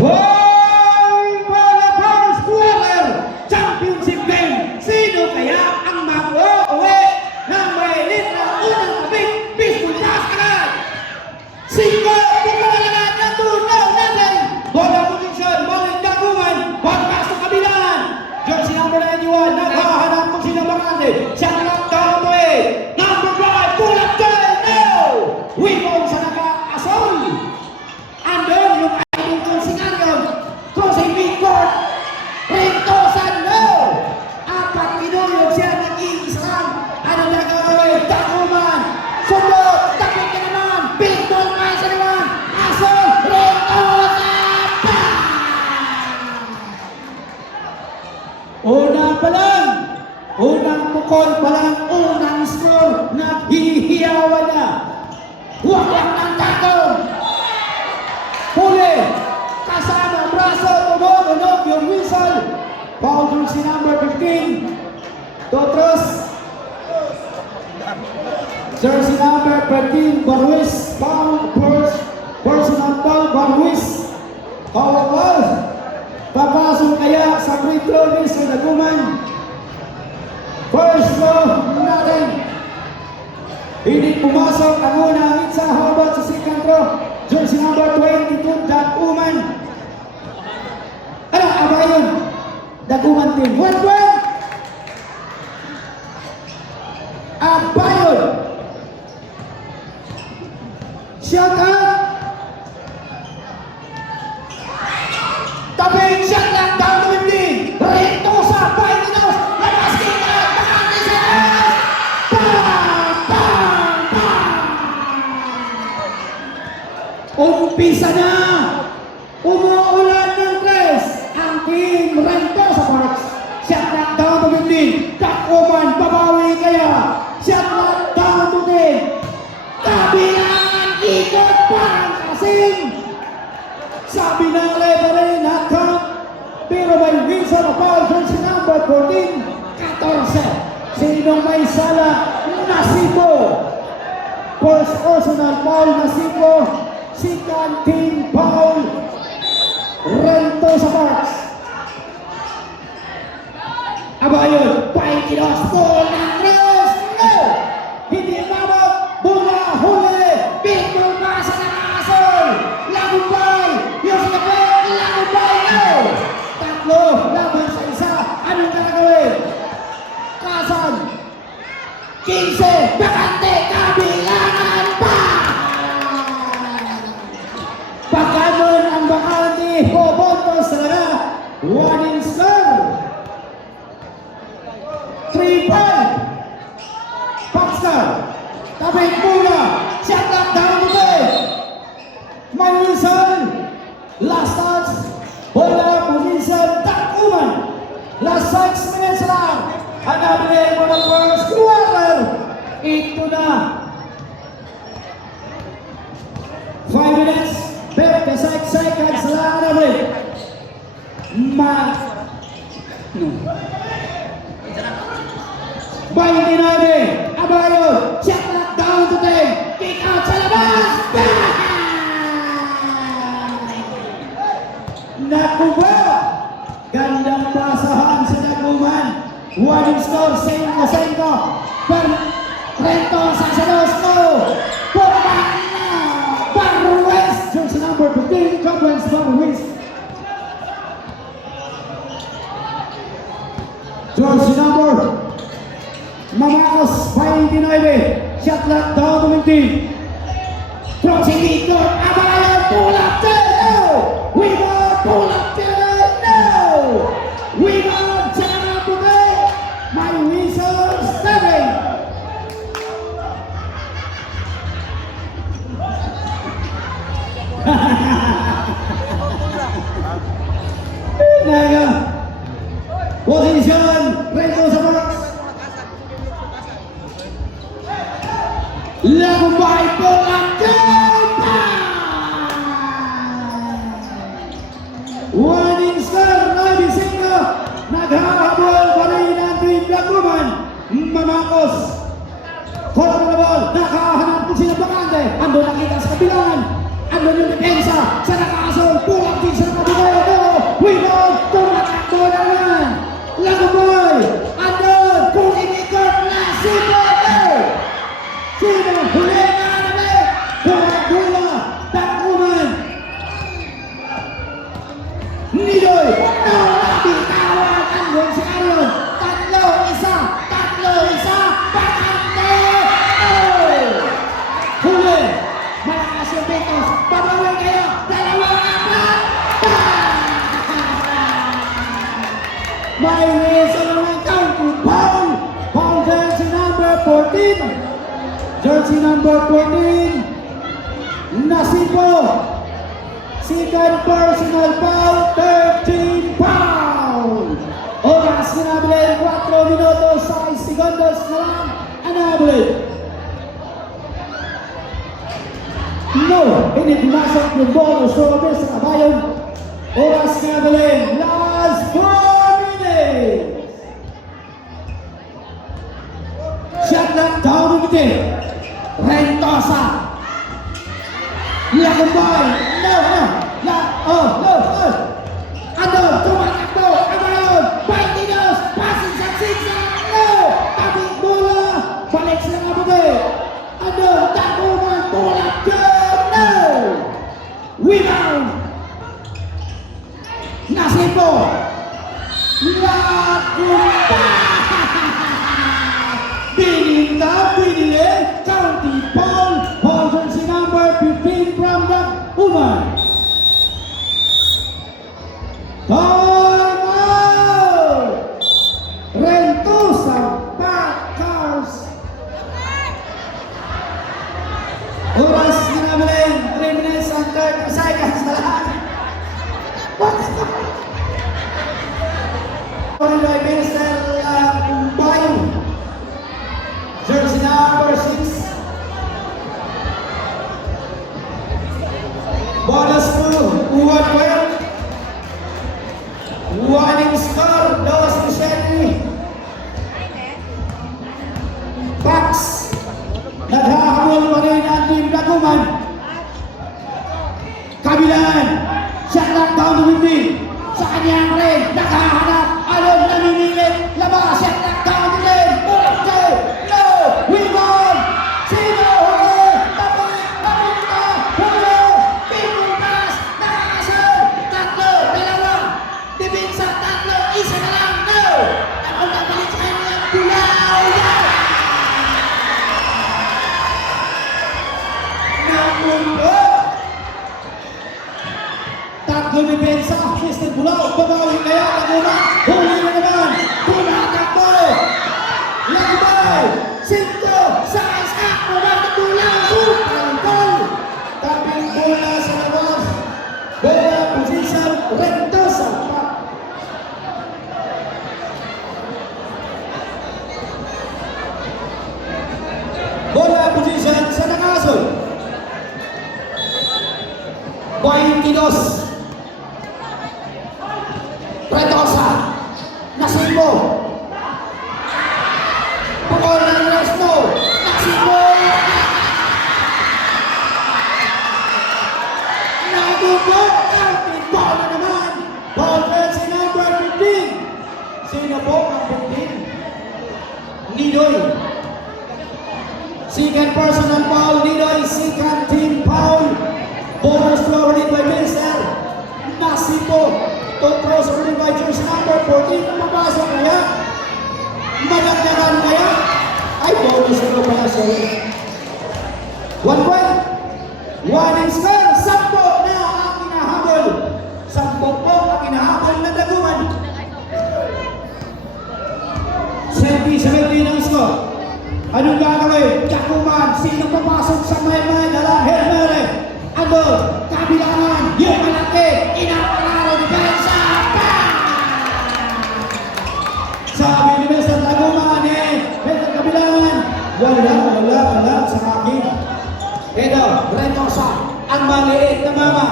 Hoy, mga first quarter championship game! Sino kaya ang mag-uwi ng mahilit na unang kapit baseball basket? 5, pumalangan ng turno natin! Bola position, balik dagungan, pagpas sa kabilaan! Jersey number 91, naghahanap kung sino bakante. Siya lang down to it. Number 5, pull up there, no! Wipon sa naka-asol! Andun yung ating konsinaryon, crossing midcourt, Rentosan, no! Apat pinulog siya, nag-iisa lang. Ano na gagawin? Dakuman! Sundot! Tapit ka naman! Pinto naman sa naman! Asol! Rentosan! Una pa lang! Unang bukol pa lang, unang score, naghihiyawan na! Huwag ng takong! Huli! Kasama, braso, tumunog yung whistle! Foul si number 15. Totros. Jersey number 13, Barwis. Foul, personal foul, Barwis. Foul. Papasok kaya sa free throw ni Sir Daguman. First throw natin. Hindi pumasok ang unang hit sa Hobart sa second throw. Jersey number 22, Daguman. Ano, aba yun? Daguman team. One. Aba yun. Shot out. Tabing shot lang down to 15. Rentosa, Painenos. Labas kita. Bakante sa taas. Umpisa na. Umuulan ng tres. Ang team Rentosa Parks. Shot lang down to 15. Daguman, babawi kaya. Shot lang down to 10. Kabilang ikot parang kasing. Sabi ng referee na count, pero may whistle na foul si number 14, 14. Sinong may sala? Nasibo. First personal foul, Nasibo. Second team foul, Rentosa Parks. Aba yun, Painenos, ball ng Rose, no! Hindi mabot, bola, huli, pinto pa sa nakasol, lagumpay, yung sinapit, lagumpay, no! Tatlo, laban sa isa, anong gagawin? Kasan, 15, bakante, kabilangan pa! Pagkanon ang bakante, Bobontos talaga, 1 in serve. 3-5. Pakistan. Tabing mula. Shot up down to 10. Wilson. Last touch. Bola position. Daguman. Last 6 minutes lang. Hanapin mo ng first quarter. Ito na. 5 minutes. 56 seconds lang hanapin. Bayin natin, Abayo, shot lock down to 10, kick out sa labas, nakuha, gandang pasahan sa Daguman, 1 score, 5-5, Rentosa sa Rosco, Pumang na, Barwis, jersey number 15, Conference Barwis, jersey number Mamakos, 29, shot lock down to 20. Crossing midcourt, Abayo, pull up there, no! Weaver, pull up there, no! Weaver, saan na today? My whistle, stepping. Naga. Position, Rentosa Parks. Lagumpay po ang Jumpa! 1 in score, 95. Naghahabol pa rin ang team Daguman. Mamakos. Hold the ball. Nakahanap po sila bakante. Ando nakita sa kabilangan. Ando yung depensa. Sa nakaasol. Pulang din sa kabilangan. May whistle naman counting foul. Foul jersey number 14. Jersey number 14. Nasipo. Second personal foul, 13 foul. Oras sinabili, 4 minutos, 6 segundos na lang. Anabili. No, hindi pumasok yung bonus over sa kabayon. Oras sinabili, last 4 minutes. Shot lang, down with it. Rentosa. Lakumbay. No. Ano, tumakbo. Ano yun? Paitinos. Passing sa zigzag. No. Tabing bola. Balik sila nga buti. Ano, takuman. Bola. No. Rebound. Nasipo. Lakumbay. Binili. County Paul. Paul jersey number 15 from the woman. Time out! Rentosa Packers. Oras ginamilin, 3 minutes and 30 seconds na lang. What's that? Panonoy Minister Bayo. Jersey number 6. Bonus 2, Uwan Well. Warning score, Dos Michelle. Pax. Naghahabol pa rin ang team Daguman. Kabilaan. Shot lang down to 15. Sa kanyang rin, nakahanap. Along namimilit. Labas, shot lang down to 10. Okay, no, rebound. Sino huli? Papunta, huli. Pingong pass, nakakasal. Tatlo, dalawa. Dibinsa, tatlo, isa na lang. No. Ako na balik sa kanya. Bulaw yan. Namundo. Tatlo dibinsa. Christian Bulaw. Babawi kaya. Laguna. Huli na naman. Tumatakbo. Lagubay. Sinto. Size up. Pumatak Bulaw. Pangkol. Taping bola sa labas. Bola position. Rentosa. Bola position sa nakasol. 22. Rentosa. Nasibo. Pukol ng Resmo. Nasibo. Nagubo. Counting ball na naman. Ball jersey number 15. Sino po ang 15? Nidoy. Second personal foul, Nidoy. Second team foul. Bonus throw rin by Minister. Nasibo. Tutros rin by jersey number 14. Mapasok kaya? Magagdagan kaya? Ay, bonus throw pala siya. 1 point. Warning score. 10 na ang kinahabol. 10 po ang kinahabol ng Daguman. 70-70 ng score. Anong gagawin? Daguman. Sino papasok sa may dalang Hermere? Ano? Kabilangan. Yung malaki. Inapararo ni Benza. Sabi ni Mr. Daguman Mr. Kabilangan. Wala sa akin. Ito, Rentosa. Ang maliit na mama.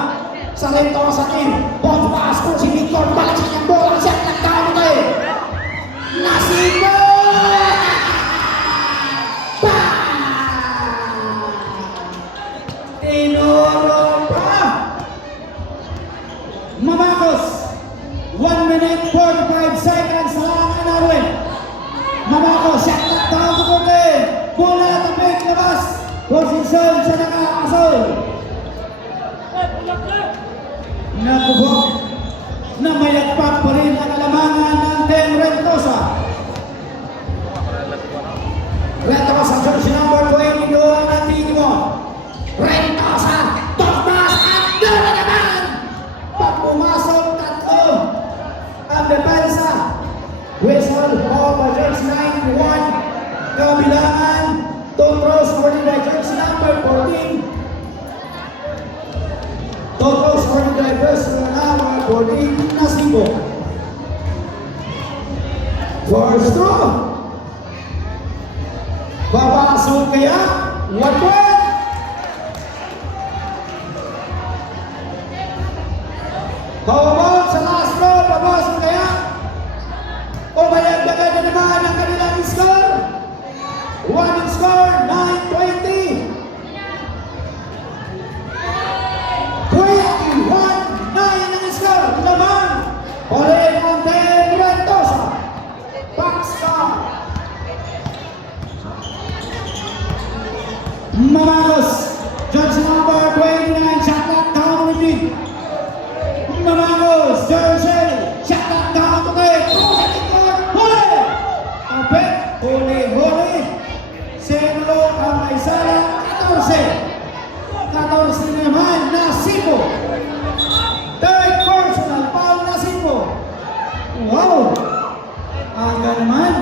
Sa Rentosa team. Bompas ko si Victor. Balik sa kanyang bola. Set lang tayo tayo. Nasibo! Tinuro pa. Mamakos. 1 minute 45 seconds na lang ang naroon. Mamakos. Set lang tayo sa kote. Bola tapik labas. Posisyon sa nakakasol. Nakubok. Namayagpag pa rin ang alamangan ng Team Rentosa. Rentosa, jersey number 22 ang team mo. Rentosa, Tomas, ando na naman! Pag pumasok, tatlo ang depensa. scoring drivers number 14, Nasibo. First throw. Papasok kaya, 1 point. Pababa sa last throw, papasok kaya. O bayagdagan na naman ang kanilang score. One score, 9-20. 21-9 ang score. Naman, Ole Monte Rentosa. Boxcar. Mamangos, jersey number 29, shot clock down to 15. Mamangos, jersey, shot clock down to 10. Huli! Apet, huli. Senlo ang Aysala, 14. 14 naman, Nasibo. Third personal foul, Nasibo. Wow! Aga naman.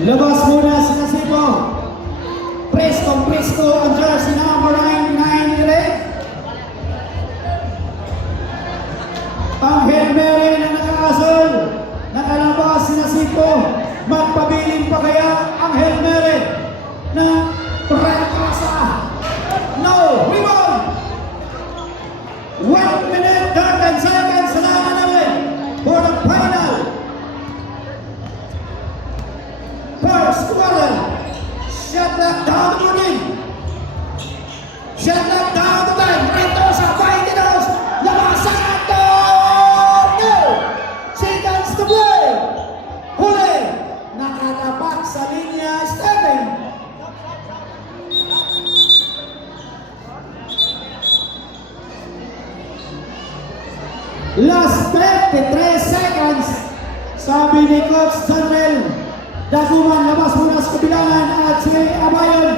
Labas muna si Nasibo. Presko ang jersey number 99 nila. Ang Helmeri na nakakasol. Nakalabas si Nasibo. Magpabiling pa kaya ang Helmeri na Rentosa. No! Rebound! 1 minute 30 seconds na namin for the final. First quarter. Shot clock down to 14. Shot clock down to 10. Rentosa fighting us. Labasan ito! No! Seconds to play. Huli. Nakatapak sa linya Stephen. Last 33 seconds. Sabi ni Coach Sanrel, Daguman labas muna sa kabilangan at si Abayon.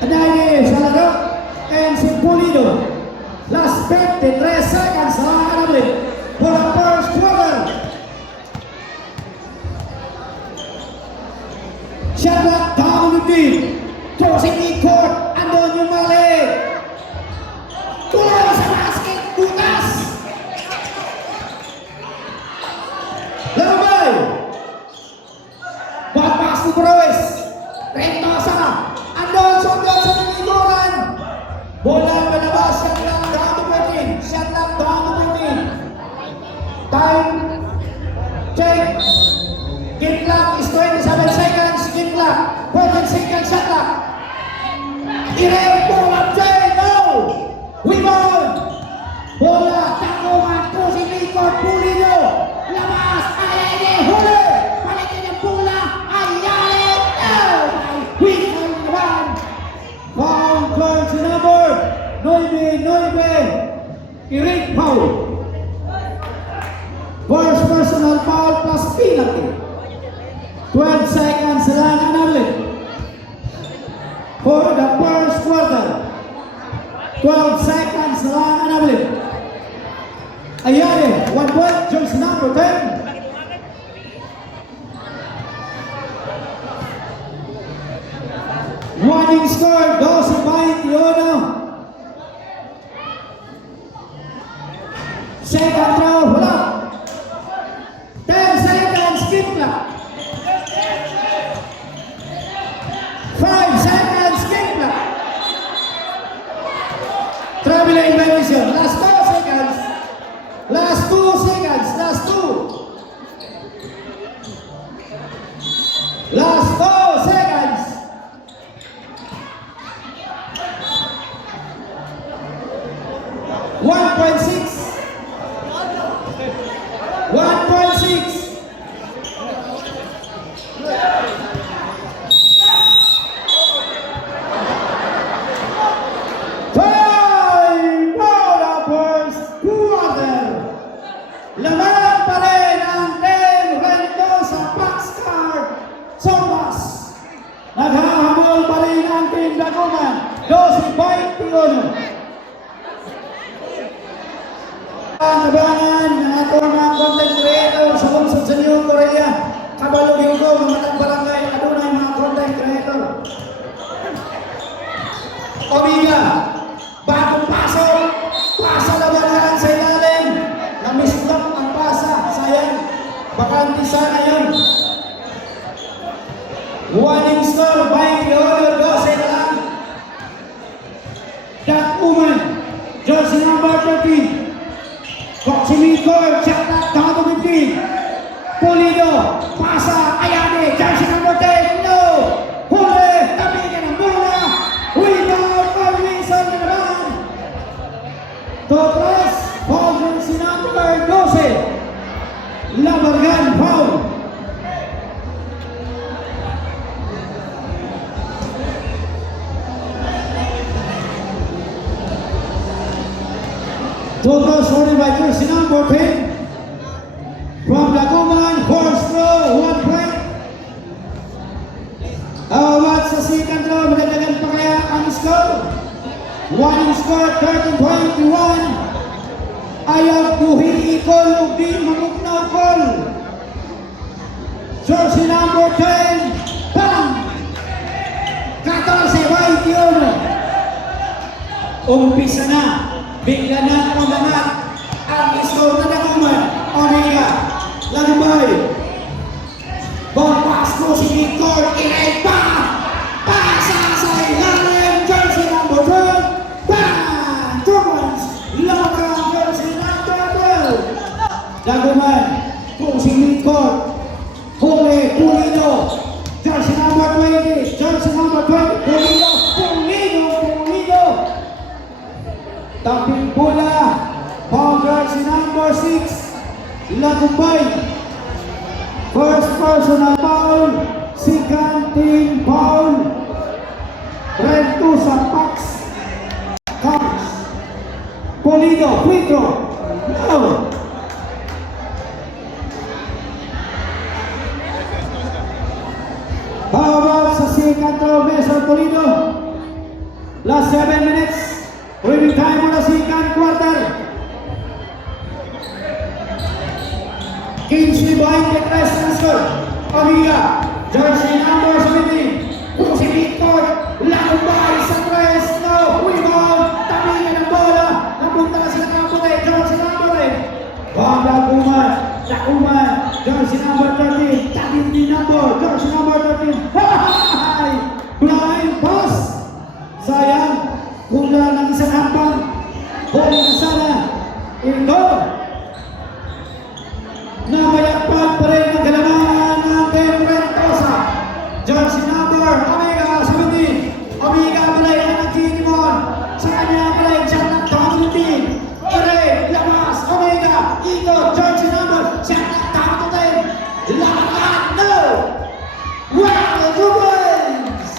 Adaini sa laro and si Pulido. Last 53 seconds sa kanabli for the first quarter. Shot clock down 15. Tossing mid-court. Andon yung mali. Tuloy sa basket. Butas. Lamay. Backpass to Broes. Rentosa. Andon sa lingkuran. Bola palabas. Shot clock down to 14. Shot clock down to 15. Time. Check. Game clock is 27 seconds. Game clock. 14 seconds shot clock. Irene bola Jay. No. Rebound. Bola. Takuman. Pusing likod. Pulido. Labas. Ayale. Huli. Balikin ang bola. Ayale. No. Whistle naman. Foul calls number 9. Irene foul. First personal foul plus penalty. 12 seconds lang ang ulit for the first quarter. 12 seconds lang ang ulit. Ayale, 1 point, jersey number 10. Winning score, 12-21. Second throw, wala. 10 seconds, skip clock. 5 seconds, skip clock. Traveling violation. Last 2 seconds. Last 2 seconds. Last 2. Last 4 seconds. $1.6. Laman pa rin ang Team Rentosa Boxcar Somas. Naghahabol pa rin ang Team Daguman. 12-21. Abangan ng ato mga content creator sa lungsod sa New Korea. Kabalog yung mga matang barangay. Adunay mga content creator. Total scored by jersey number 10. From Laguman, horse throw, 1 point. Awat sa second row, magdadagan pa kaya ang score. One score, 13-21. Ayaw buhi ikol, ugdi mamugnaw kol. Jersey number 10, bang! 14-21. Umpisa na, bigla na umangat. Ang score na Laguman, Omega, Lalubay. Bompas mo si Victor, inay pa! Pasa sa ilalim, jersey number 12. Bang! 2 points, Laguman, jersey number 12. Laguman, kung si Victor, Huli, Pulido, jersey number 20, jersey number 20, Pulido, Pulido. Taping bola, ball jersey number 6, Lagumbay. First personal foul, second team foul. Red 2 sa Pax. Comes. Pulido, free throw. No. How about sa second throw, Mr. Pulido? Last 7 minutes. Winning time on the second quarter. Kingsley behind the press and score. Omega, jersey number 17. Kung si Victor, Lagumbay sa press. No, rebound. Tabigan ng bola. Napunta na sila kaputi. Jersey number 8. Laguman, jersey number 13. Tabing din number, jersey number 13. Hay! Blind pass. Sayang. Kulang ng isang hambang. Bola na sana. Ito. Namayakpan pa rin ang galaman ng Benrentosa. Jersey number Omega 17. Omega balay ang nagkilimon. Sa kanya balay siya ng tamutin. Ire, labas, Omega. Ito, jersey number siya ng tamutin. Laban, no! Wow, Rubens!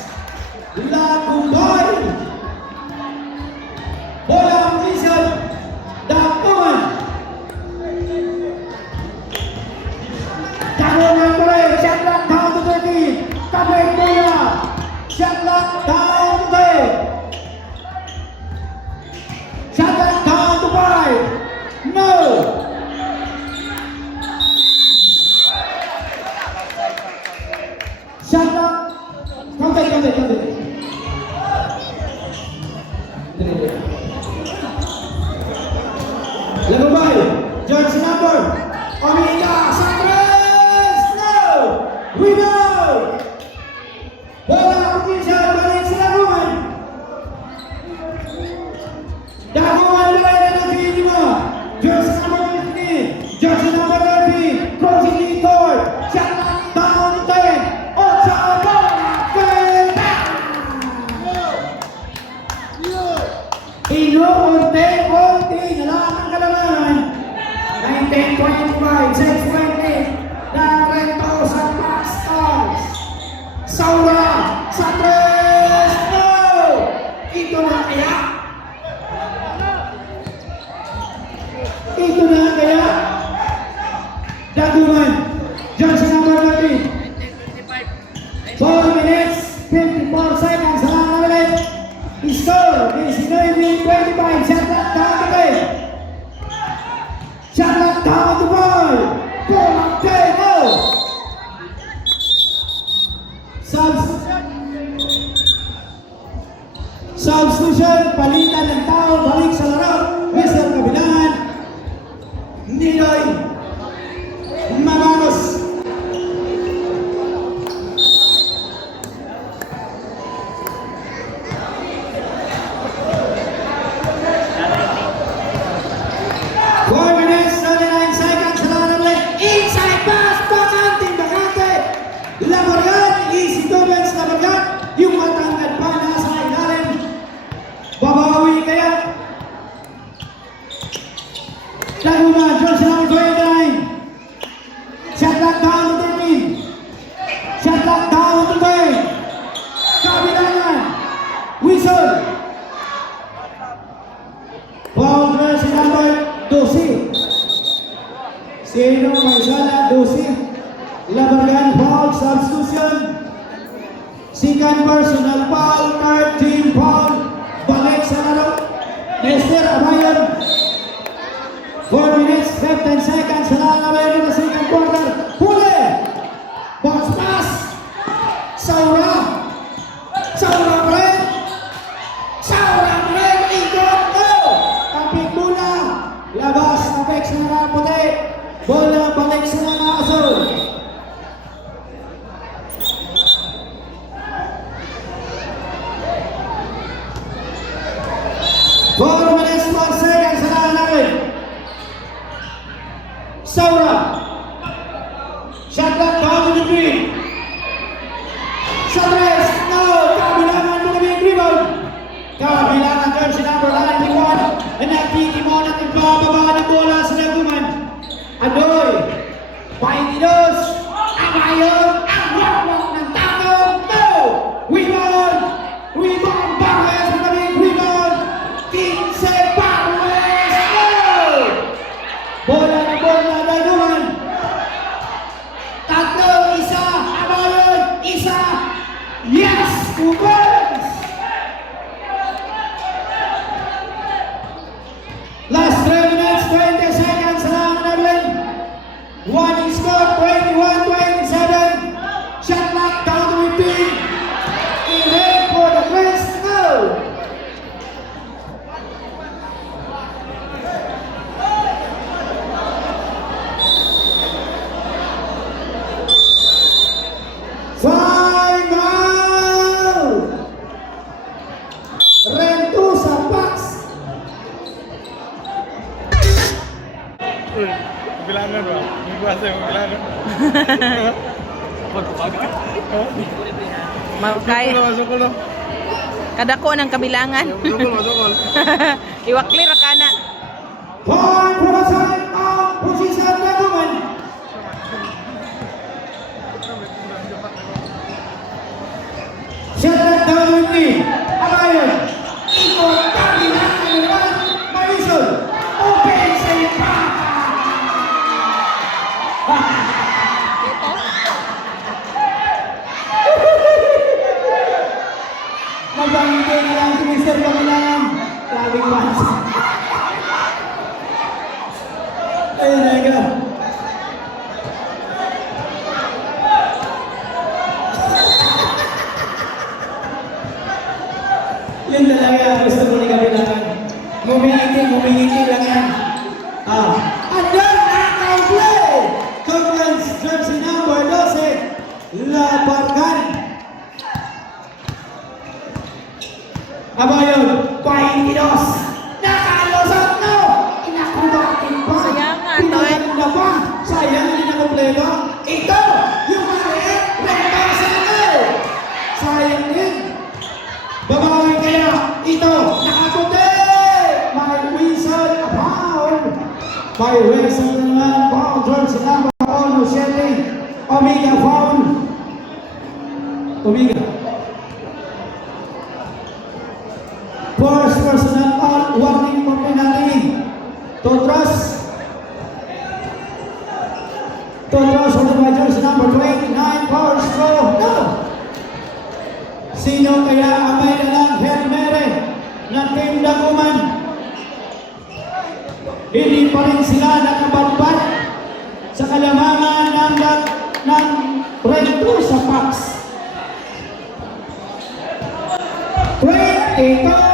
Lagumbay! Bola ang Rizal. Laguman! Tangan break, shot clock down to 30. Kabay bola. Shot clock down to 10. Shot clock down to 5. No. Shot clock. Counter. Lagumbay, jersey number Omega Santos. Rebound! Bola ang Kinshan, balik sa Laguman. Laguman nilay na ng Pinima. Jersey number 15, jersey number 30, crossing Victor. Shot clock down to 10. Otsa bola, Penta! Inuunti-unti na lang ang kalaman. 19-25, 6-20. Narento sa Pastors. Saura sa 3. No! Ito na kaya? Laguman, jersey number 13. 4 minutes, 54 seconds lang na ulit. Score, 19-25. Shot clock down to 10. Shot clock down to 5. Pulang Keno. Substitution, palitan ng tao, balik sa laro. Mr. Kabilangan, Niloy Maganos. Babawi kaya Laguman, jersey number 20. personal foul, third team foul. Balik sa laro. Mr. Abayon. 4 minutes, 15 seconds. Sa laro na second quarter. Huli! Bounce pass. Saura. Saura pa rin. Saura pa rin. Ikot. Go! Kapit muna. Labas. Kapit sa mga puti. Bola balik sa mga azul. Saura. Shot clock down to the green. Sadres. No. Kabilangan mo na may rebound. Kabilangan jersey number 91. Nakiki mo na nagbababa ng bola sa laguman. Adoy. Painidos. Abayon. Ang wawak ng takot. No. Rebound. Rebound. Barres mo na may rebound. 15 Barres. No. Bola. Yes! Ubers! Last 3 minutes, 20 seconds lang natin. One is scored, 21-27. Shot clock down to 15. In for the first goal. Bilangan ba? Hindi ko kasi yung bilangan. Maukay. Masuk ko. Kadako ng kabilangan. Masuk. Iwakli ra kana. Point for the side of position Leguman. Shot down with me. Abayon. Ikot kabilangan naman. Marisol. Open sa ipa. Magbangiti na lang si Mr. Kabilangan. Labing fans. Ayun na ikaw. Yun talaga gusto ko ni Kabilangan. Ngumingiti lang yan. And then knockout play! Conference jersey number 12, Labargan. Abayon, Painidos. Nakalusot no! Inakubatin pa. Sayangan, Pinaganda pa. Sayang, hindi nakumpleto. Ito, yung maliit, Rentasano. Sayang din. Babawi kaya, ito, nakaputi. May whistle, a foul. By whistle naman, foul, jersey number 7, Omega foul. Omega. First personal foul, warning for penalty. Totros on the jersey number 29, power stroke. No! Sino kaya ang may dalang helmere ng Team Daguman? Hindi pa rin sila nakabagbat sa kalamangan ng Rento sa Pax. 29.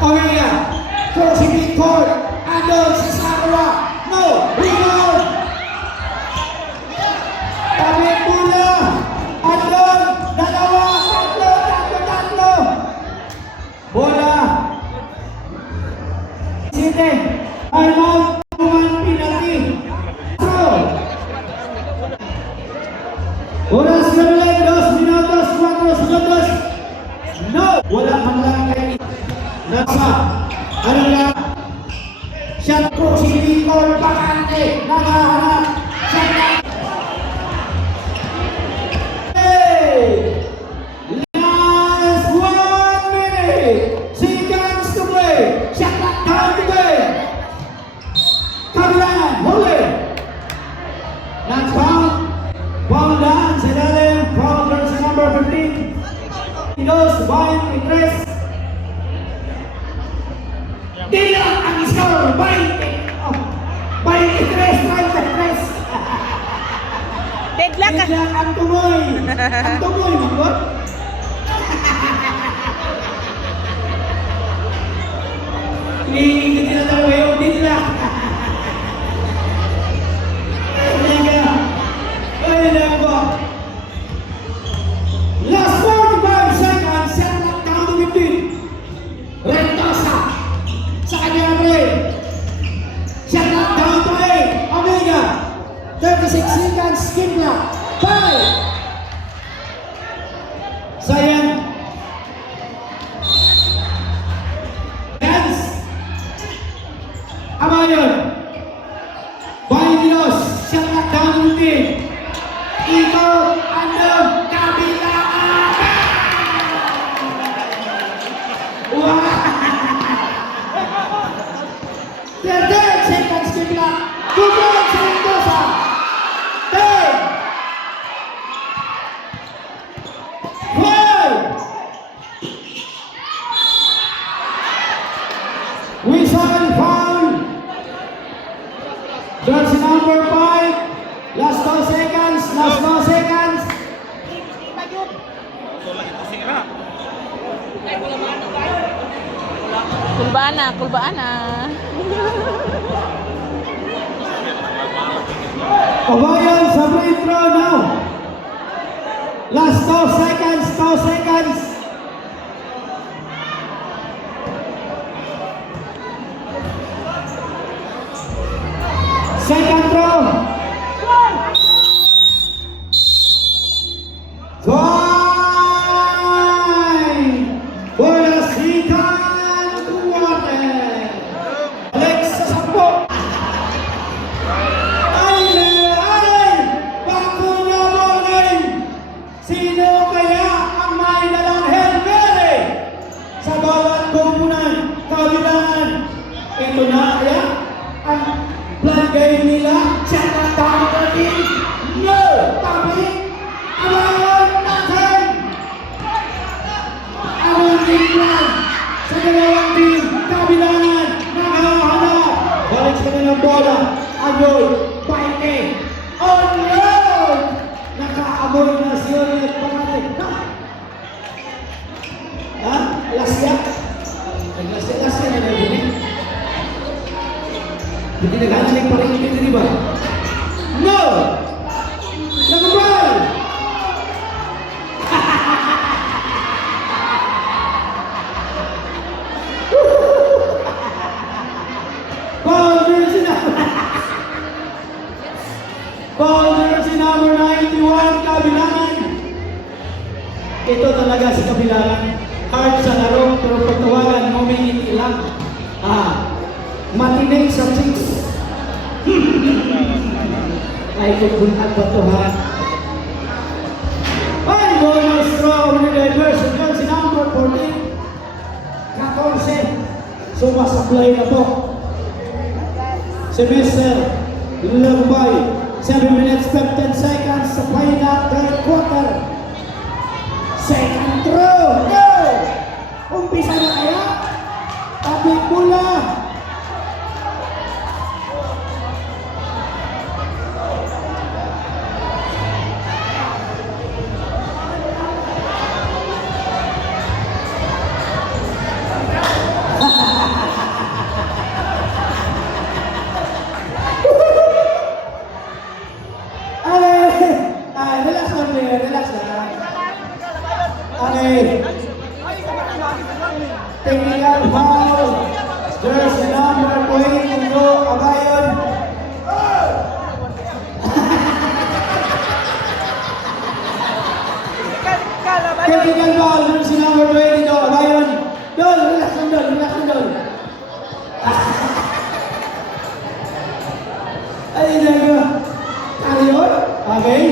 Omega, crossing the court, Andon sa Sarwa, no, rebound! Tabit mula, Andon, dalawa, tatlo. Bola. Sine, timeout, penalty. Throw. Oras na ulit, 2 minutos, 4 segundos. No, wala man lang kay Nasa, ano lang? Shot ko si Nicole Bacante, nakahanap. Shot lang. Hey! Last 1 minute. Seconds to play. Shot lang, time to play. Kabilangan, huli. Dos, Bayan Itres. Tila ang score, Bayan Itres, 33. Deadlock ka. Tila ang tumoy. Ang tumoy, magot. Hindi na daw kayo, hindi na. Ay na ba? Last 45 seconds, set lock down to 15. Rentosa sa kanyang break. Set lock down to 8. Omega. 36 seconds, skin lock. 5. Sayang. Dance. Amayon. Bayan set lock down to 15. Ito ang kabilaan! Wow! 13 seconds kibla. Tutuloy sa Mendoza. 10. 5. Whistle foul. Jersey number 5. Last 2 seconds. Last 2 seconds. Kulbaan na. Kabayan sa free throw now. Last 2 seconds. 2 seconds. Second throw. Time for the second quarter. Alex sa 10. Bago na bagay. Sino kaya ang may dalang helmere sa bawat kumpunan, kabilangan? Ito na kaya ang plan game nila. Siya na tawagin. No! Tabi! Abayan natin! Ang tingnan sa dalawang team, kabilangan, nakahanap. Balik sa kanilang bola. Agoy, Baite, on road! Nakaamoy na siya ulit pangalit. Ha? Lasya? Lasya na nabili. Hindi nag-aanalik pa rin yung di ba? No! Nag-ball! Foul jersey number 91, kabilangan. Ito talaga si kabilangan. Hard sa laro, pero pagtawagan, humingiti lang. Matinig sa chicks. Ay, kukunat ba ito, ha? Ay, bonus throw ni Diversion jersey number 14. 14. Sumasablay na po. Semester Lambay. 7 minutes, 15 seconds sa final third quarter. Second throw. No! Umpisa na kaya? Tabing bola. Relax lang, relax lang. Okay. Technical foul. Jersey number 22, Abayon. Technical foul, jersey number 22, Abayon. Dol, relax lang, Dol, relax lang, Dol. Ay, nago. Carry-on? Okay.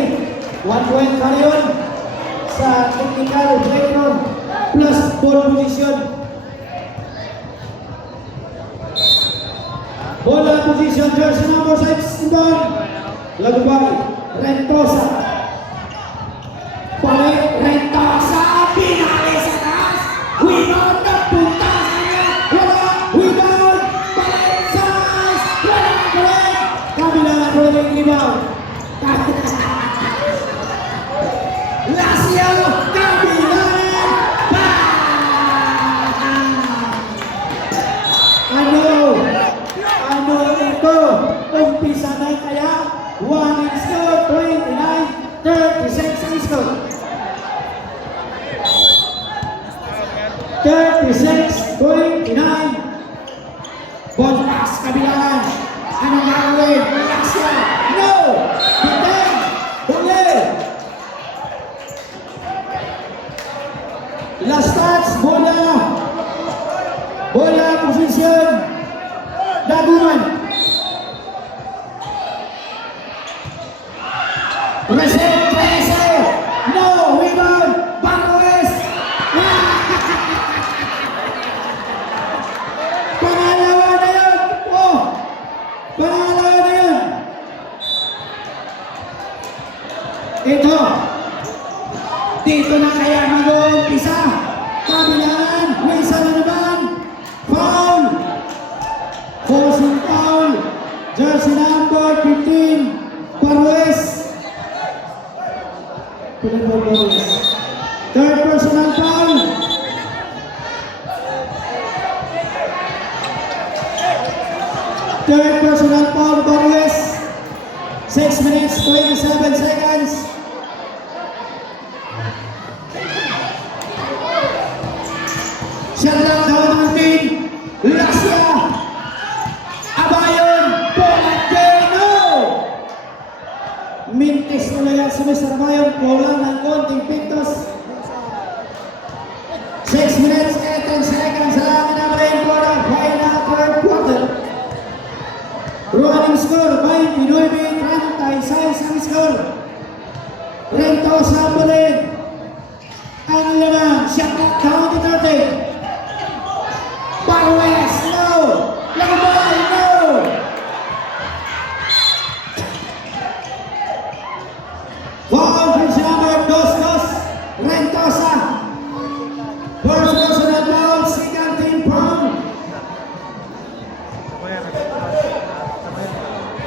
1 point carry-on sa technical breakdown plus ball position. Bola position, jersey number 6, inbound. Lagubay, Rentosa. Balik, Rentosa, pinalis Lazio, Kabilan, Ano ito? Umpisa na kaya? 1 in score, 29, 36 in score. 36-29. Bontas Kabilangan. Anong gagawin? Lazio. No! Bitin! Huli! Last touch, bola. Bola, posisyon. Daguman. Reset, reset. No, rebound. Barroes. Pangalawa na yun. Oh, pangalawa na yun. Ito. Dito na kaya mag-uumpisa. Kabilangan. May isa na naman. Foul. Forcing foul. Jersey number 15. Barroes. Third personal foul. Third personal foul, Barroes. 6 minutes, 27 seconds. Shut down, down ng team. Lazio. Abayon. Polacano. Mintis na yan si Mr. Abayon. Kulang ng konting pintos. 6 minutes, 18 seconds. Salamin na rin for the final third quarter. Running score, 29-36 ang score. Rentosa pa rin. Ang lamang, shot clock, count to 30. Barroes, no! Lagabay, no! Foul, jersey number 22, Rentosa. First personal foul, second team foul.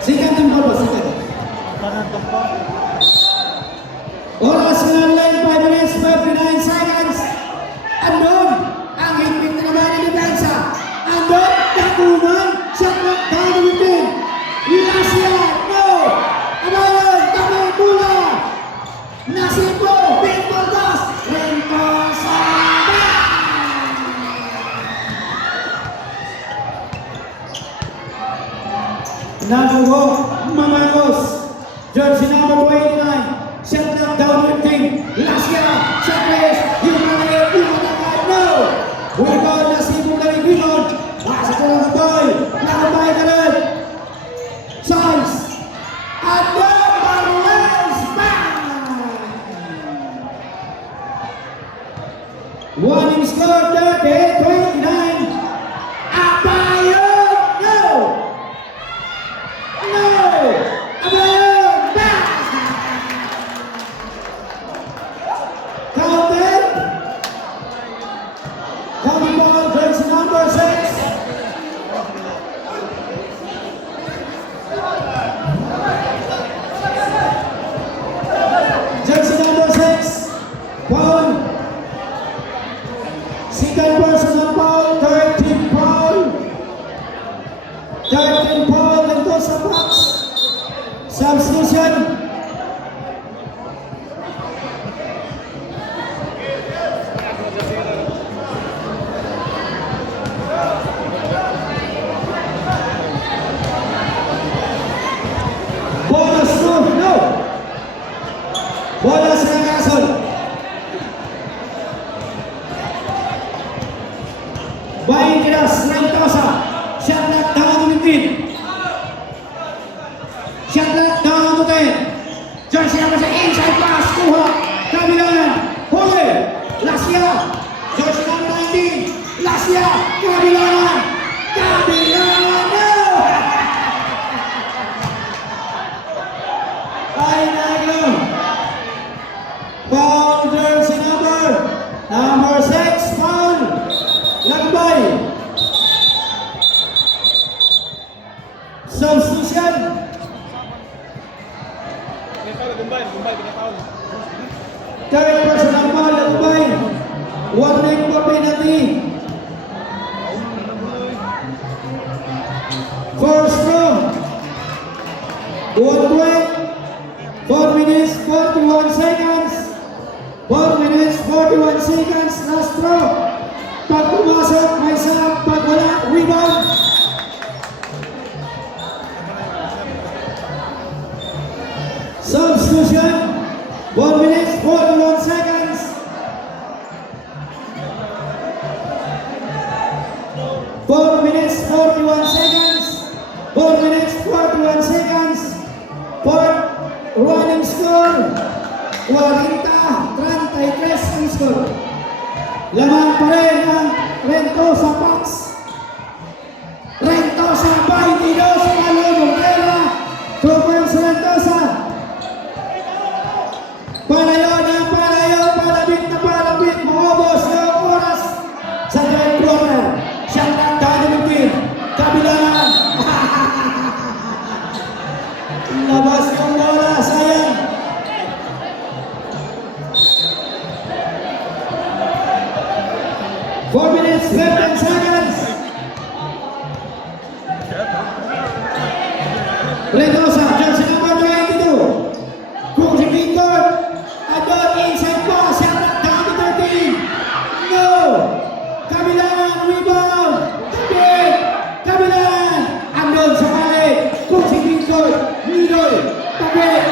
Second team foul, second. Oras na lang, 5 minutes, 59 seconds. Andun, ang higpit na naman ng depensa. Andun, Daguman, shot clock, down to 15. Lazio, no! Abayon, tapos bola. Nasipo, big Bontas, Rentosa. Naguho, Mamagos, jersey number 29, shot clock, down to 15. Lazio, shot race, no! Wibon, Nasipo na rin Wibon. Pasok ko lang boy. Nakabay ka rin. Size. At Barroes. Bang! Winning score 30-29. Abayon. No! No! Abayon. Bang! Counted. Coming ball, jersey number 6. Jersey number 6. Foul. Second personal foul, 13 foul. 13 foul, and goes sa box. Substitution. Bonus move, no! Bonus ng Gasol. Baintiras, Rentosa. Shot clock down to 15. Shot clock down to 10. Jersey number 6, inside pass, kuha. Kabilangan, huli. Lazio. Jersey number 19. Lazio, Kabilangan. Kabilangan, no! Ay, nago. Foul, jersey number 6, foul. Lagbay. Substitution. Tinatawag, Gumbay, tinatawag. Third personal foul, Latubay. Warning for penalty. First throw. 1 point. 4 minutes, 41 seconds. 4 minutes, 41 seconds. Last throw. Pag pumasok, may sarap. Pag wala, rebound. Substitution. 1 minute, 41 seconds. 4 minutes, 41 seconds. 4 minutes, 41 seconds. For running score. 40-33 ang score. Laman pa rin ang Rentosa Fox. Rentosa 22 sa Malumong-Tela. 2 points Rentosa. Palayo na palayo, palapit na palapit, maubos yung oras sa third quarter. Siyang nagdadamitin, kabilangan. Labas yung bola, sayang. Four minutes, 15 seconds. Reynosa, jersey number 22. Cruising in court. Adon inside pass, siyang nagdadamitin. No! Kabilangan, rebound. Kapit, kabilangan. Andon sa balik. Cruising in court. Middle, kapit.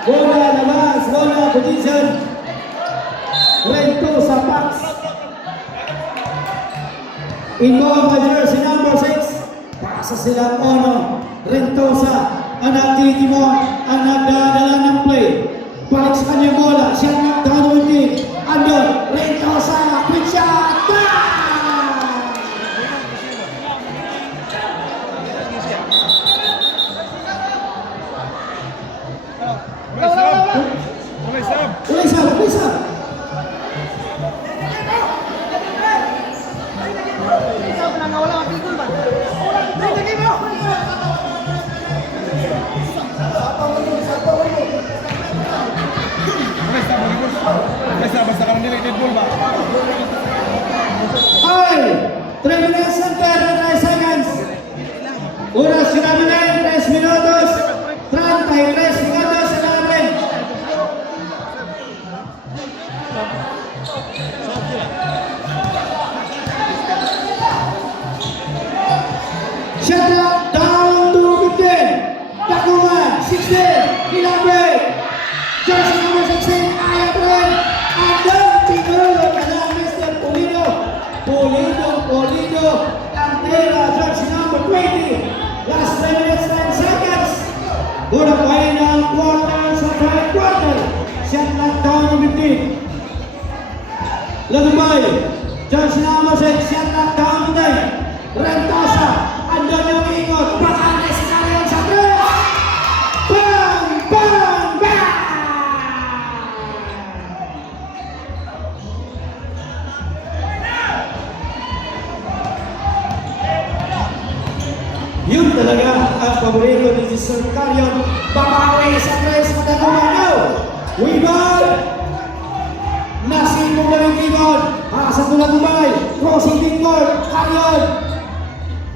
Bola labas, bola position. Rentosa Fox. Inbound by jersey number 6. Pasa silang Ono. Rentosa ang nagtitimon, ang nagdadala ng play. Balik sa kanyang bola, siya nagdadala din. Andon, Rentosa, quick shot. Ulay sab. Ulisa, ulisa. Ulay sab, basta ka nang nilagay ball ba? Ay, 3 minutes and 33 seconds. Oras sinabi na 3 minutos. 33 minutos sa namin. Shut up, down to 15. Takuman, 16, Ilambay. Jersey number 16, Ayatollah. Andon, Pinulo, kanan Mr. Pulido. Pulido, Cantera, jersey number 20. Last 3 minutes, 10 seconds. Una pa rin ang quarter sa third quarter. Shut up, down to 15. Latubay, jersey number 6, shut up, down to 10. Rentosa, andun yung ingot, pakalis na rin sa 3. Bang! Bang! Bang! Yun talaga ang paborito ni Sir Carion. Babawi sa 3 mataguman now. Rebound! Nasipong na rin rebound. Sa Latubay, crossing midcourt, Carion.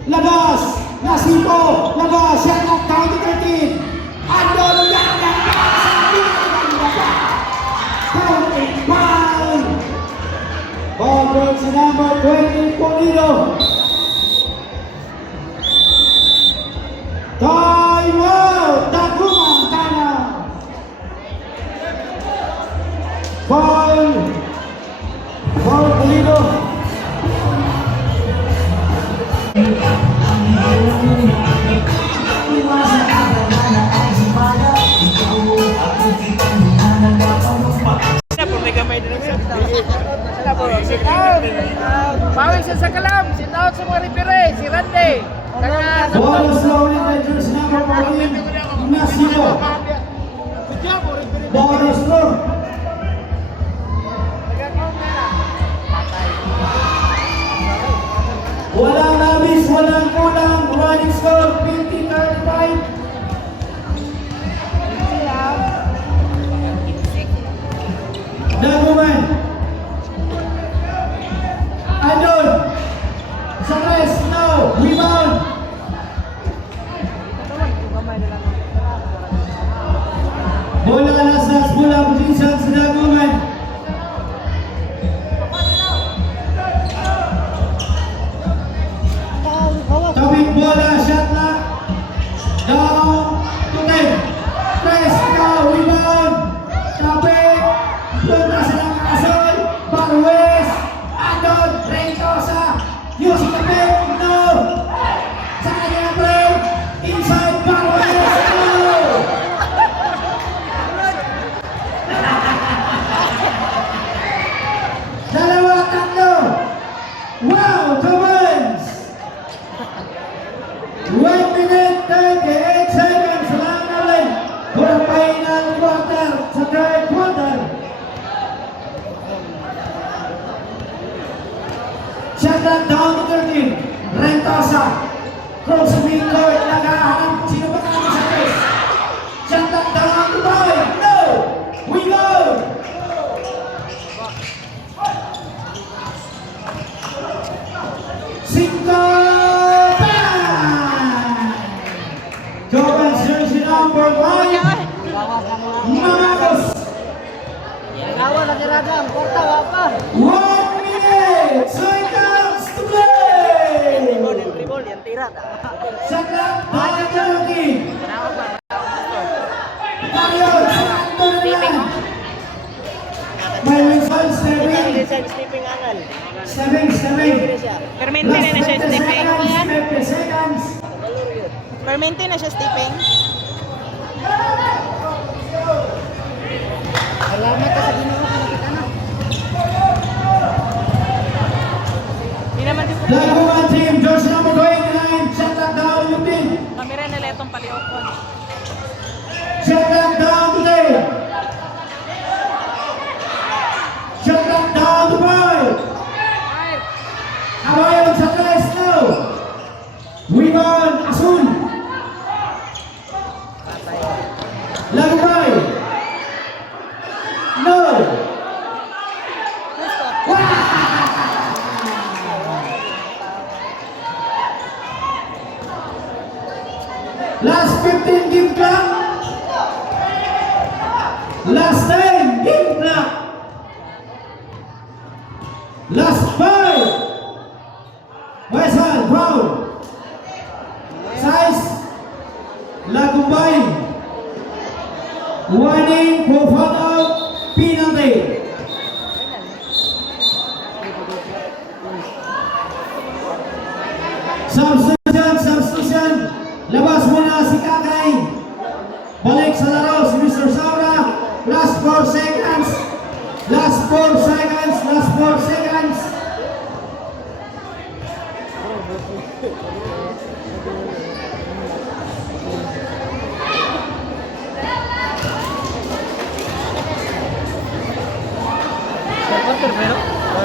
Labas! Nasipo! Labas! Siya ang county 13! Andon! Gagawin! Counting foul! Ball si number 20, Pulido. Time out! Daguman Tana! Foul! Foul Pulido. Bawal siya sa kalam. Bola Lasas, bola Butisan, sedang momen. Topik bola, shot lock. Down to 10. Press, now, rebound. Topik, punta sedang asal. Barwes, Adon, Rentosa. Yusuf Topik, no. Sakanya play. Inside Barwes, no. Dalawa, tatlo. Wow, comments. 1 minute 38 seconds lang natin for the final quarter sa third quarter. Shot clock down to 13. Rentosa. Cross midcourt. Naghahanap kung sino ba kami sa press. Shot clock down to 5. No! We go! Cinco! Jovan jersey number 5. Marcos. 1 minute seconds to play. Shot clock down to 13. Tayo sa kanto na lang. May Wilson stepping. Stepping. Permente na siya, 50 Stephen. seconds, 50 seconds. Permente na siya, Stephen. Hindi naman di po. Laguan team, jersey number 29. Shot clock down to 15. Kamera na letong paliokon. Shot clock down to 10. Shot clock down to 5. Abayon sa 3, no. Rebound, Asun. Lagubay. No. Last 15 game clock. Last 10 game clock. Last 5. Wesal, foul. Size. Lagubay. Warning for foul, penalty. Substitution. Labas muna si Kakay. Balik sa laro si Mr. Saura. Last 4 seconds. Last 4 seconds. Last 4 seconds.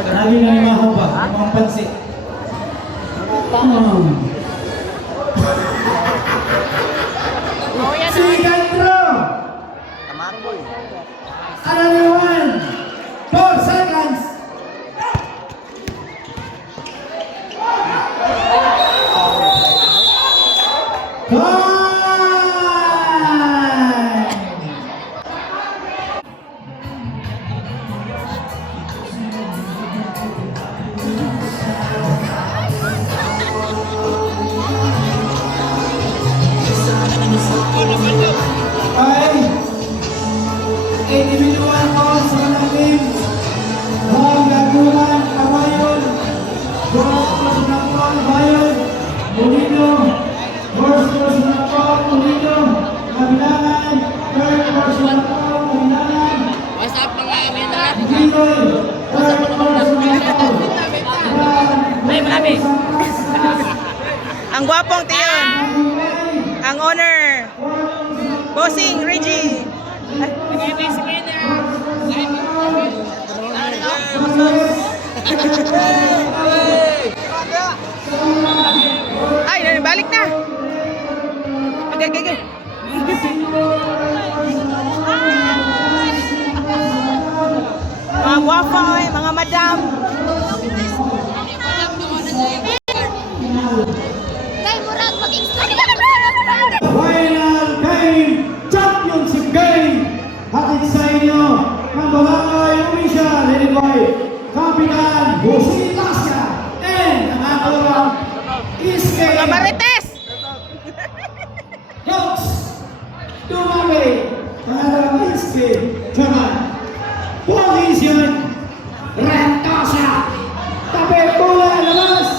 Lagi na ni Maho ba? Mga pansit. Oh, yan. Second throw. Another one. 4 seconds. Time. Ay, individual calls sa mga teams. Ball, Gagulan, Abayon. Ball, Sunakon, Abayon. Mulino. Ball, Sunakon, Mulino. Kabilangan. Third, Ball, Sunakon, Kabilangan. Bigoy. Third, Ball, Sunakon. Ang gwapong tiyon. Ang owner. Bossing, Reggie. Ay, balik na. Okay. Mga guwapo, mga madam. Kay murag mag-explain. Final ang barangay official headed by Kapitan Jose Lasca and ang ating Iske Mga Marites! Jokes Dumami ang ating Iske Chaman Position Rentosa Tabi bola labas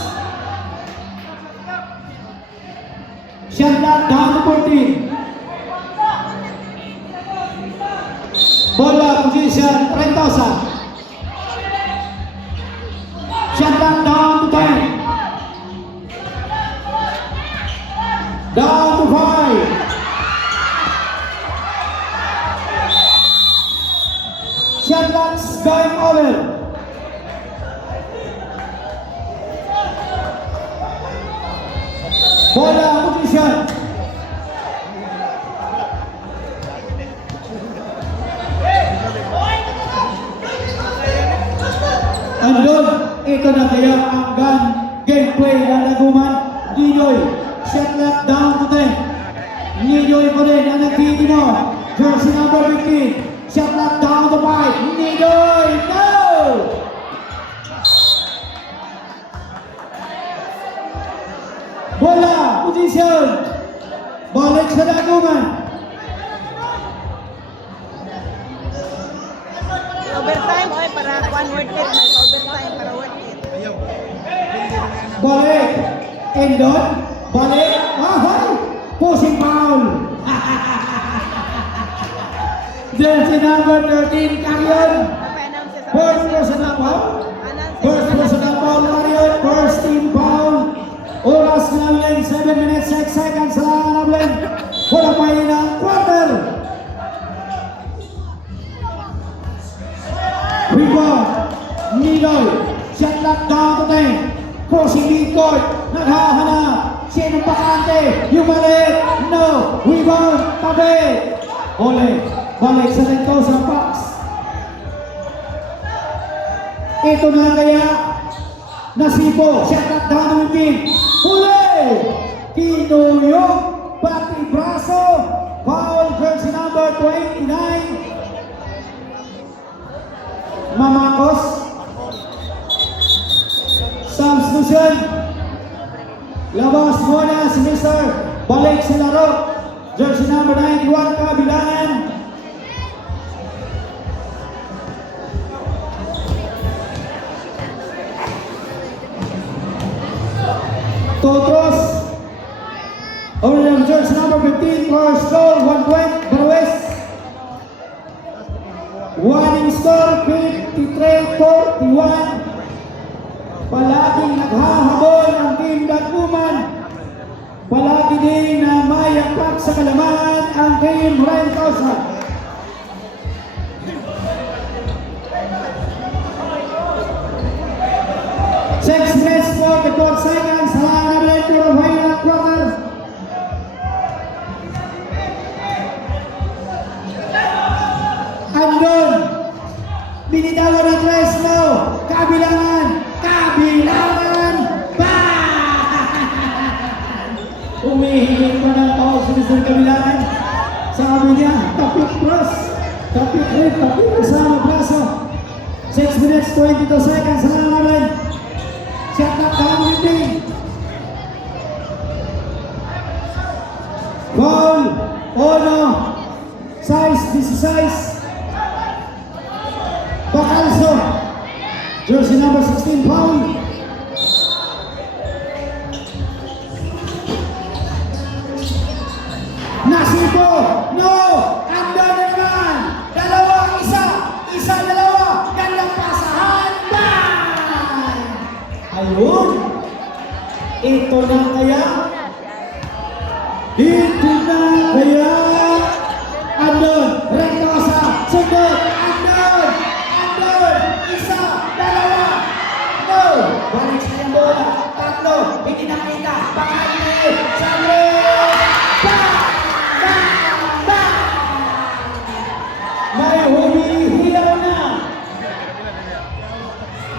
Shutdown down to 14 bola position Rentosa Shutdown down to 10 down to 5 Shutdown's going over bola position andun ito na kaya ang gun gameplay ng Laguman Nidoy set left down to 10 Nidoy ko rin ang nagtitino jersey number 15 set left down to 5 Nidoy no bola position balik sa Laguman Overtime, oy, para one worth it. May overtime para worth it. balik Endon balik ahoy pushing foul jersey number 13 Carrion Napa-announce sa first personal foul first personal foul Carrion first team foul oras na lang 7 minutes 6 seconds lang na lang wala pa yun ang quarter rebound Nidoy shot lock down to 10 crossing midcourt naghahanap sinong bakante yung maliit no rebound tabi Ole balik sa Rentosa box ito na kaya nasipo shot lock down to 15 huli kinuyog pati braso foul jersey number 29 Mamakos substitution labas muna si Mr. balik sa laro jersey number 91 Kabilangan Totros original jersey number 15 for score 120 Barues winning score 53-41 palaging naghahabol ang team Laguman palagi din na may yakap sa kalamangan ang team Rentosa Six minutes 44 seconds halangan namin for the final quarter andun binitawan ng Resno Kabilangan umihigit pa ng tao si Mr. Kabilangan sabi niya tapik cross tapik rin tapik kasama braso 6 minutes 22 seconds halangan namin shot up down winning foul Ono size 16 Bacalso jersey number 16 foul Nasipo no ando na naman dalawang isa dalawa gandang pasahan bang ayun ito na kaya andon Rentosa sunod andon isa dalawa no balik sa yung bola tatlo hindi nakita bakante sabi may humihilaw na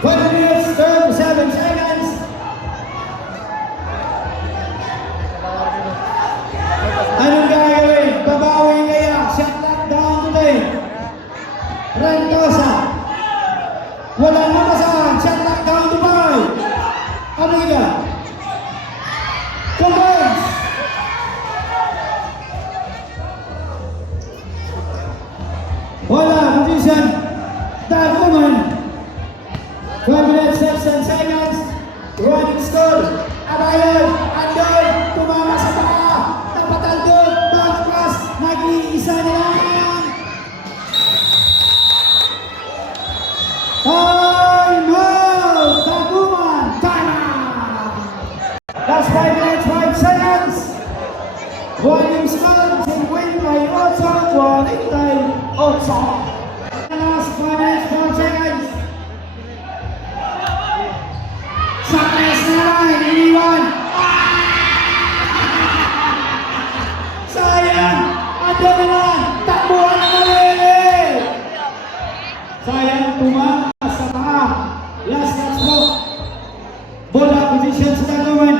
1 minutes 37 seconds anong gagawin? Babawi kaya shot lock down today Rentosa Nag-iisa na lang. Time out! Taguman! Time out! Last 5 minutes, 5 seconds. Volumes on, 58, 48. Last 5 minutes, 4 seconds. Sa press na naman, iniwan. Sayang! Ando na lang! Takbuhan na ulit! Sayang, tumakas sa paa. Last touch po. Bola position sa Taguman.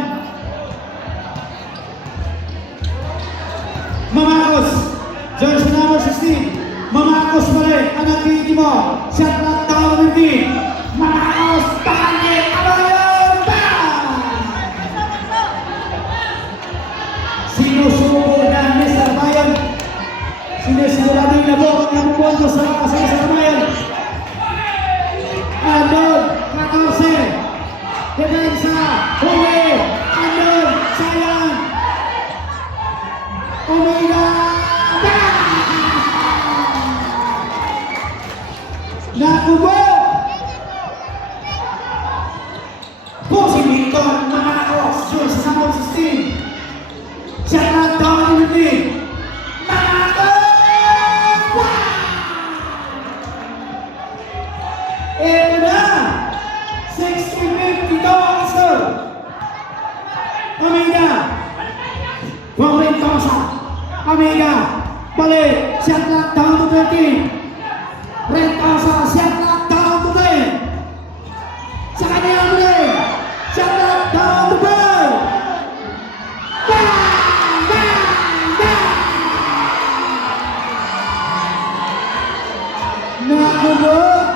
Mamakos. Jersey number 16. Mamakos pa rin. Ang nagpiti mo. Shot lock down 15. Mamakos. Takante. Abayon. Bang! Sinusubo na Mr. Bayon. Sinusigurado yung labok ng punto sa Mr. Bayon. Andon, 14. Depensa, huli. Andon, sayang. Omega. Nakubo. Pushing Victor, Mamakos, Jules, number 16. Shot lock down 15. Ito na! 60-50 to ang serve. Omega. Pauling Tosa. Omega. Balik. Shot lock down to 13. Rentosa. Shot lock down to 10. Sa kanya ulit. Shot lock down to 5. Bang! Bang! Bang! Nakubog.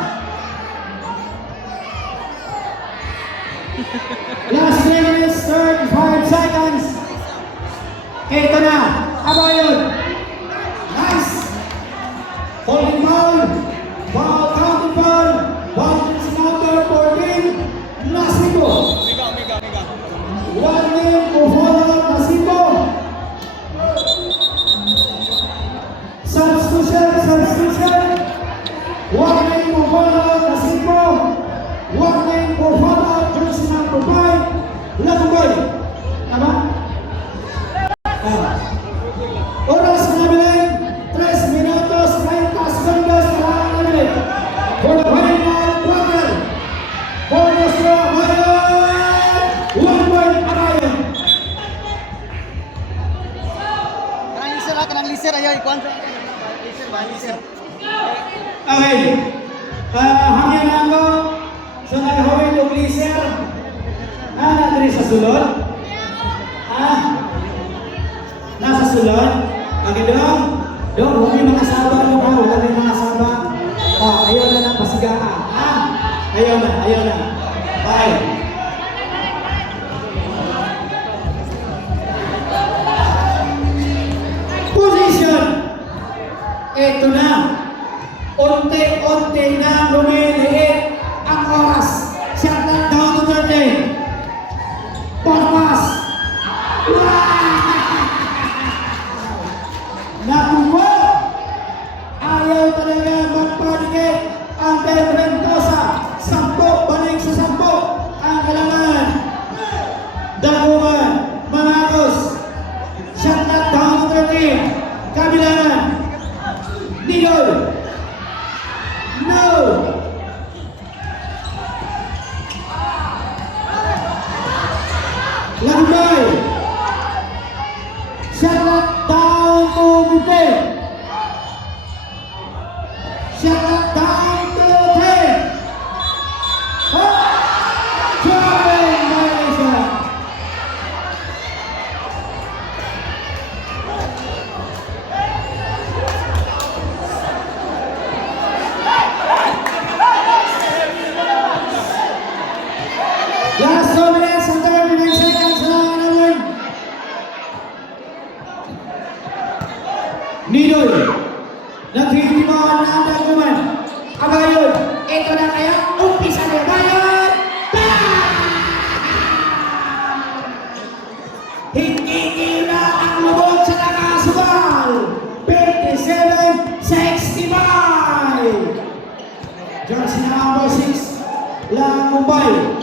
Last 3 minutes, 35 seconds. Ito na. Abayon. Nice. Holding foul. Foul, counting foul. Boundaries number 14. Nasibo. Omega. 1 game for follow Nasibo. Substitution. 1 game for follow Nasibo. 1 game for follow jersey number 5. Lakuboy. Tama? Oras na bilang 3 minutos 30 segundos na bilang for the final quarter. For the strong Bayon. 1 point Bayon. Kanang liser ayaw ikuan sa. Liser. Okay. Hangyan na ako. So nag-hawin yung laser. Nandiri sa sulod? Nasa sulod? Okay, dong. Dong, huwag yung mga sabang mo. Wala yung mga sabang. Ayaw na ng pasigaan. Ayaw na. Bye. Position. Ito na. Unti-unti na lumiliit ang oras. Shot lock down to 13. Pass. Nakuha. Ayaw talaga magpaligid ang Rentosa. 10 balik sa 10 ang kailangan. Daguman. Mamakos. Shot lock down to 13. Kabilangan. Nidol. No. Lagbay. Shot lock down to 15. Shot lock down to 10. Driving violation. Last 2 minutes and 39 seconds na naman. Nidol. Nagtitimuan na ang Daguman. Abayon. Ito na kaya. Umpisa na Abayon. Hindi na ang lubog sa nakasubal. Langubay.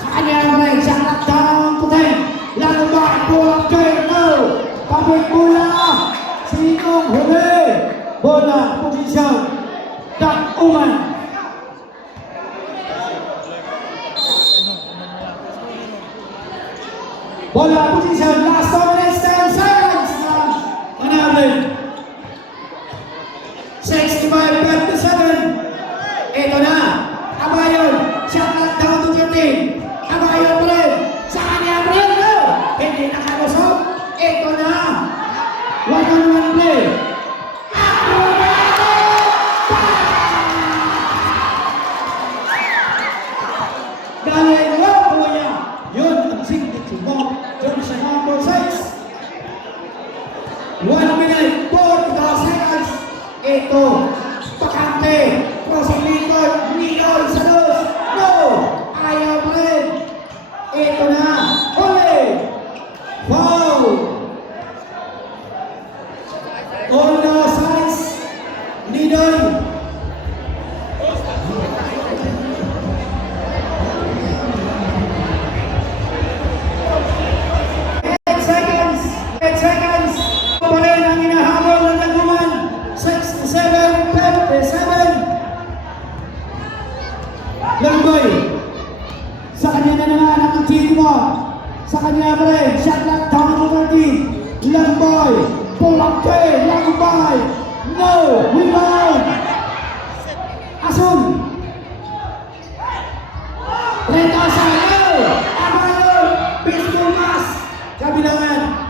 Sa kanya rin, siya down to 10. Langubay, pull up turn, no. Pabrik bola. Sinong huli? Bola, posisyon. Dak Uman. Bola, posisyon. Last 2 minutes, 10 seconds. Manabin. 65-57. Ito na. Abayon. Shot clock down to 13. Abayon pa rin. Sa kanya pa rin. No. Hindi nakalusot. Ito na. 1-on-1 play. Galing mo po niya. Yun ang signature mo. Yun sa number 6. 1 minute, 42 seconds. Ito, pakante. Crossing Lincoln, Lincoln sa dos. No! Ayaw pa rin. Ito na. Huli! Foul! On the sides. Lidoy. Seconds. Pa rin ang hinahabol ng Laguman. 67-57. Langboy. Sa kanya na naman ang team mo. Sa kanya pa rin. Shot clock down to 13. Langboy. Pull up play. Langboy. No. Rebound. Asun. Rentasa. No. Amayo. Baseball mask. Kabilangan.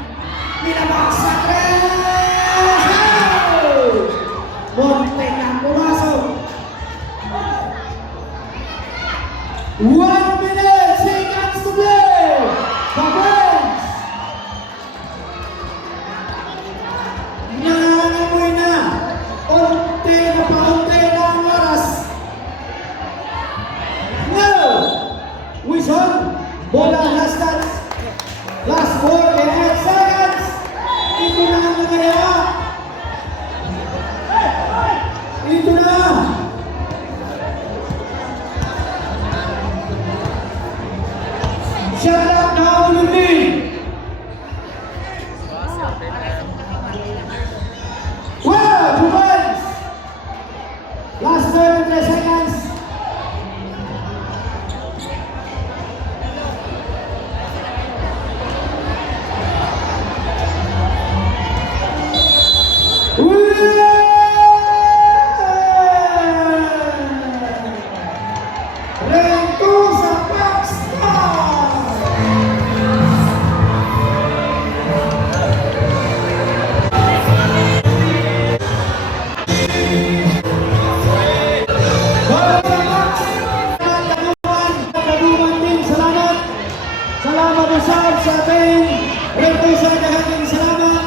Nilabas sa tres! Monte na pumasok. 1 minute, seconds to play. Babens! Nangangamoy na. Unti na paunti na ang oras. No! Wison, bola, last touch. Last 48 seconds. Ito na ang nagaya. Ito na. Shut up now, Luli. Well, 2 points. Last 33 seconds. Rentusa Pakistan. Laguman din, salamat. Salamat usap sa ating Rentusa, dahating salamat.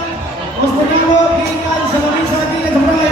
Mas magawag, ingat sa lamisa, pinag-braya,